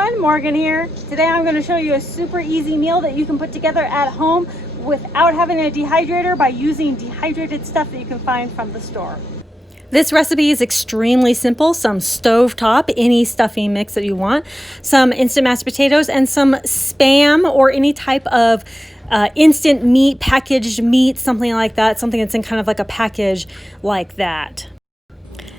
everyone, Morgan here. Today I'm going to show you a super easy meal that you can put together at home without having a dehydrator by using dehydrated stuff that you can find from the store. This recipe is extremely simple. Some stovetop, any stuffing mix that you want, some instant mashed potatoes, and some Spam or any type of instant meat, packaged meat, something like that, something that's in kind of like a package like that.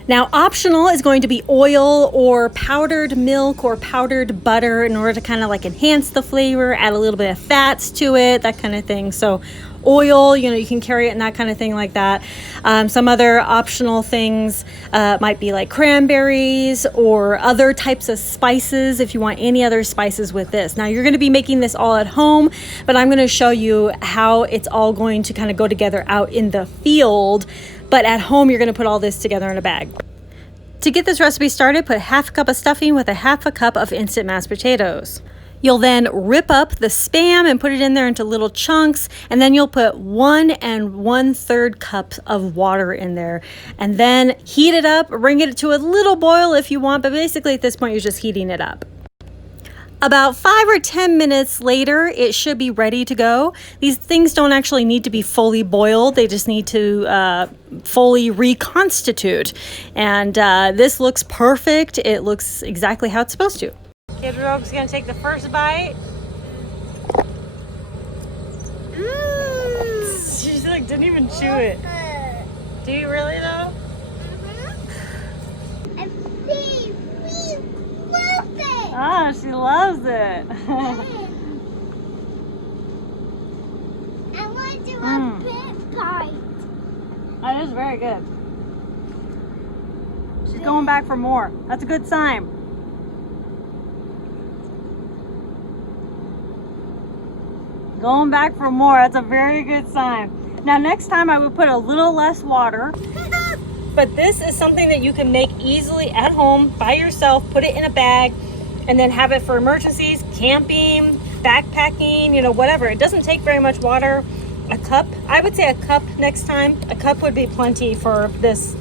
Now, optional is going to be oil or powdered milk or powdered butter in order to kind of like enhance the flavor, add a little bit of fats to it, that kind of thing. So oil, you can carry it and that kind of thing like that. Some other optional things might be like cranberries or other types of spices if you want any other spices with this. Now, you're going to be making this all at home, but I'm going to show you how it's all going to kind of go together out in the field. But at home, you're going to put all this together in a bag. To get this recipe started, put half a cup of stuffing with a half a cup of instant mashed potatoes. You'll then rip up the Spam and put it in there into little chunks, and then you'll put 1 1/3 cups of water in there, and then heat it up, bring it to a little boil if you want, but basically at this point, you're just heating it up. About 5 or 10 minutes later, it should be ready to go. These things don't actually need to be fully boiled. They just need to fully reconstitute. And this looks perfect. It looks exactly how it's supposed to. Kid Rogue's gonna take the first bite. She's like, didn't even chew it. Do you really though? Oh, she loves it. I want to a big bite. That is very good. She's going back for more. That's a good sign. Going back for more. That's a very good sign. Now, next time I would put a little less water. But this is something that you can make easily at home by yourself. Put it in a bag and then have it for emergencies, camping, backpacking, whatever. It doesn't take very much water. A cup, I would say a cup next time. A cup would be plenty for this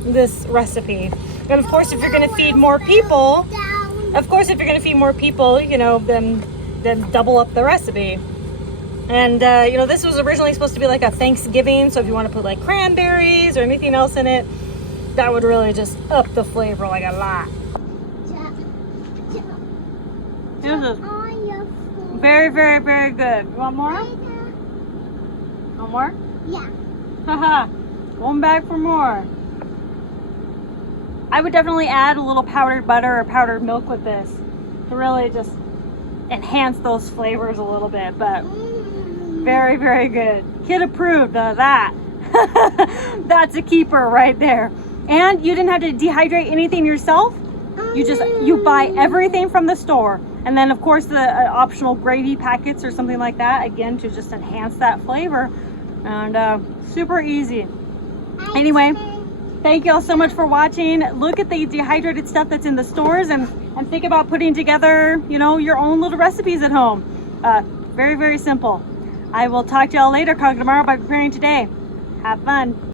recipe. And of course, if you're gonna feed more people, then double up the recipe. And this was originally supposed to be like a Thanksgiving, so if you want to put like cranberries or anything else in it, that would really just up the flavor like a lot. This is very, very, very good. You want more? Want more? Yeah. Haha. Going back for more. I would definitely add a little powdered butter or powdered milk with this to really just enhance those flavors a little bit, but very, very good. Kid approved of that. That's a keeper right there. And you didn't have to dehydrate anything yourself. You buy everything from the store. And then of course the optional gravy packets or something like that, again, to just enhance that flavor. And super easy. Anyway, thank you all so much for watching. Look at the dehydrated stuff that's in the stores and think about putting together, your own little recipes at home. Very, very simple. I will talk to y'all later. Conquer tomorrow by preparing today. Have fun.